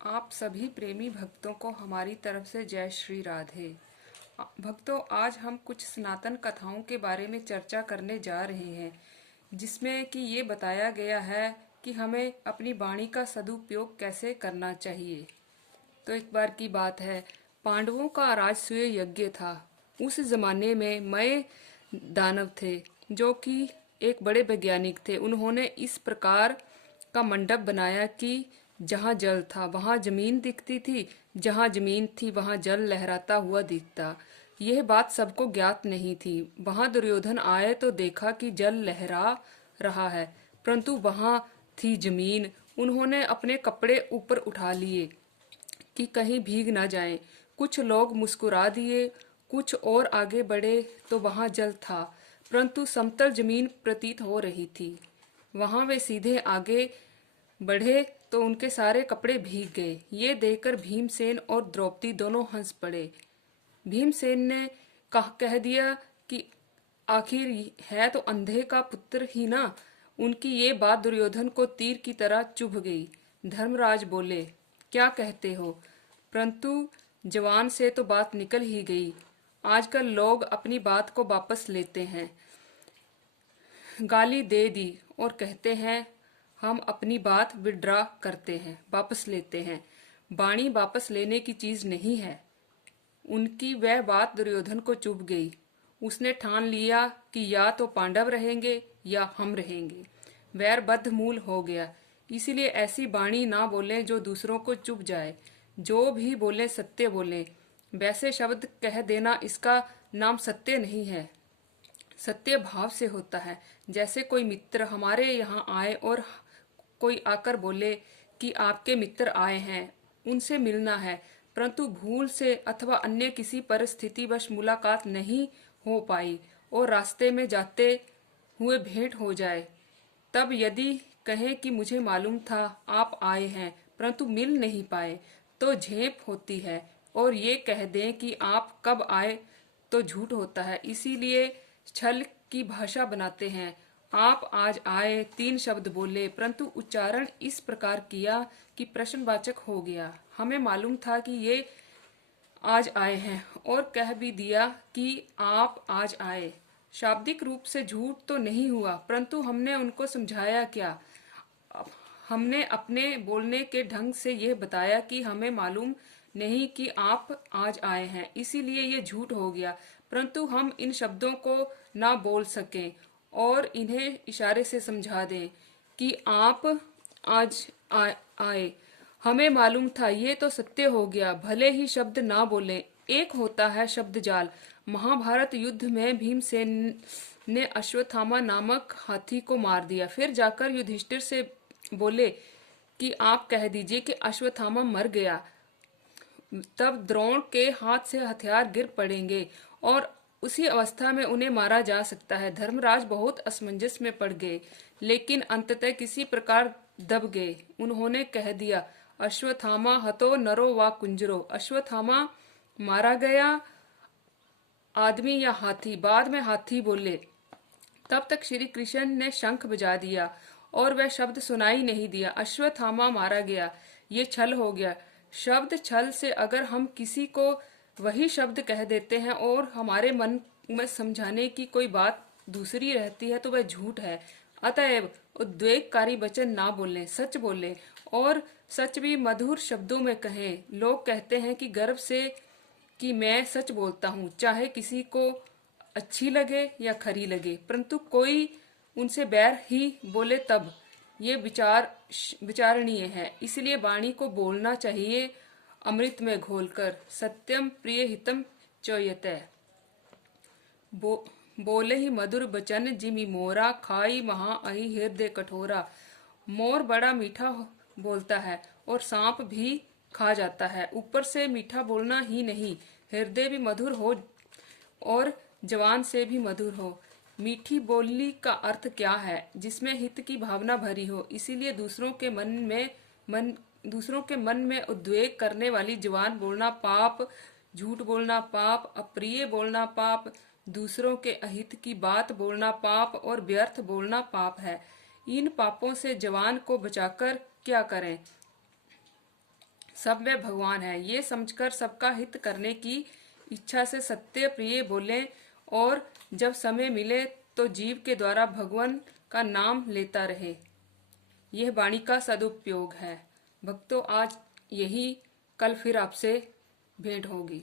आप सभी प्रेमी भक्तों को हमारी तरफ से जय श्री राधे। भक्तों, आज हम कुछ सनातन कथाओं के बारे में चर्चा करने जा रहे हैं, जिसमें कि ये बताया गया है कि हमें अपनी वाणी का सदुपयोग कैसे करना चाहिए। तो एक बार की बात है, पांडवों का राजसूय यज्ञ था। उस जमाने में मय दानव थे, जो कि एक बड़े वैज्ञानिक थे। उन्होंने इस प्रकार का मंडप बनाया कि जहाँ जल था वहाँ जमीन दिखती थी, जहाँ जमीन थी वहाँ जल लहराता हुआ दिखता। यह बात सबको ज्ञात नहीं थी। वहाँ दुर्योधन आए तो देखा कि जल लहरा रहा है, परंतु वहाँ थी जमीन। उन्होंने अपने कपड़े ऊपर उठा लिए कि कहीं भीग न जाएं। कुछ लोग मुस्कुरा दिए, कुछ और आगे बढ़े तो वहां जल था, परंतु समतल जमीन प्रतीत हो रही थी। वहां वे सीधे आगे बढ़े तो उनके सारे कपड़े भीग गए। ये देखकर भीमसेन और द्रौपदी दोनों हंस पड़े। भीमसेन ने कह दिया कि आखिर है तो अंधे का पुत्र ही ना। उनकी ये बात दुर्योधन को तीर की तरह चुभ गई। धर्मराज बोले, क्या कहते हो? परंतु जवान से तो बात निकल ही गई। आजकल लोग अपनी बात को वापस लेते हैं। गाली दे दी और कहते हैं हम अपनी बात विड्रॉ करते हैं, वापस लेते हैं। वाणी वापस लेने की चीज नहीं है। उनकी वह बात दुर्योधन को चुभ गई। उसने ठान लिया कि या तो पांडव रहेंगे या हम रहेंगे। वैर बद्धमूल हो गया। इसीलिए ऐसी वाणी ना बोले जो दूसरों को चुभ जाए। जो भी बोले सत्य बोले। वैसे शब्द कह देना, इसका नाम सत्य नहीं है। सत्य भाव से होता है। जैसे कोई मित्र हमारे यहाँ आए और कोई आकर बोले कि आपके मित्र आए हैं, उनसे मिलना है, परंतु भूल से अथवा अन्य किसी परिस्थितिवश मुलाकात नहीं हो पाई और रास्ते में जाते हुए भेंट हो जाए, तब यदि कहें कि मुझे मालूम था आप आए हैं परंतु मिल नहीं पाए, तो झेप होती है। और ये कह दें कि आप कब आए तो झूठ होता है। इसीलिए छल की भाषा बनाते हैं। आप आज आए, 3 शब्द बोले, परंतु उच्चारण इस प्रकार किया कि प्रश्नवाचक हो गया। हमें मालूम था कि ये आज आए हैं और कह भी दिया कि आप आज आए। शाब्दिक रूप से झूठ तो नहीं हुआ, परंतु हमने उनको समझाया क्या? हमने अपने बोलने के ढंग से यह बताया कि हमें मालूम नहीं कि आप आज आए हैं, इसीलिए ये झूठ हो गया। परंतु हम इन शब्दों को ना बोल सकें और इन्हें इशारे से समझा दें कि आप आज आए। हमें मालूम था, ये तो सत्य हो गया। भले ही शब्द ना बोले, एक होता है शब्द जाल। महाभारत युद्ध में भीमसेन ने अश्वत्थामा नामक हाथी को मार दिया। फिर जाकर युधिष्ठिर से बोले कि आप कह दीजिए कि अश्वत्थामा मर गया, तब द्रोण के हाथ से हथियार गिर पड़ेंगे और उसी अवस्था में उन्हें मारा जा सकता है। धर्मराज बहुत असमंजस में पड़ गए, लेकिन अंततः किसी प्रकार दब गए। उन्होंने कह दिया, अश्वत्थामा हतो नरो वा कुंजरो। अश्वत्थामा मारा गया, आदमी या हाथी? बाद में हाथी बोले। तब तक श्री कृष्ण ने शंख बजा दिया और वह शब्द सुनाई नहीं दिया। अश्वत्थामा मारा गया। ये छल हो गया। शब्द छल से अगर हम किसी को वही शब्द कह देते हैं और हमारे मन में समझाने की कोई बात दूसरी रहती है, तो वह झूठ है। अतएव उद्वेगकारी वचन ना बोलें, सच बोलें और सच भी मधुर शब्दों में कहें। लोग कहते हैं कि गर्व से कि मैं सच बोलता हूँ, चाहे किसी को अच्छी लगे या खरी लगे, परंतु कोई उनसे बैर ही बोले तब ये विचारणीय है। इसलिए वाणी को बोलना चाहिए अमृत में घोलकर। सत्यम प्रिय हितम चोयते। बोले ही मधुर बचन जिमि मोरा, खाई महा अहि हृदय कठोरा। मोर बड़ा मीठा बोलता है और सांप भी खा जाता है। ऊपर से मीठा बोलना ही नहीं, हृदय भी मधुर हो और जवान से भी मधुर हो। मीठी बोली का अर्थ क्या है? जिसमें हित की भावना भरी हो। इसीलिए दूसरों के मन में उद्वेग करने वाली जवान बोलना पाप, झूठ बोलना पाप, अप्रिय बोलना पाप, दूसरों के अहित की बात बोलना पाप और व्यर्थ बोलना पाप है। इन पापों से जवान को बचाकर क्या करें? सब में भगवान है, ये समझकर सबका हित करने की इच्छा से सत्य प्रिय बोलें और जब समय मिले तो जीव के द्वारा भगवान का नाम लेता रहे। यह वाणी का सदुपयोग है। भक्तों, आज यही, कल फिर आपसे भेंट होगी।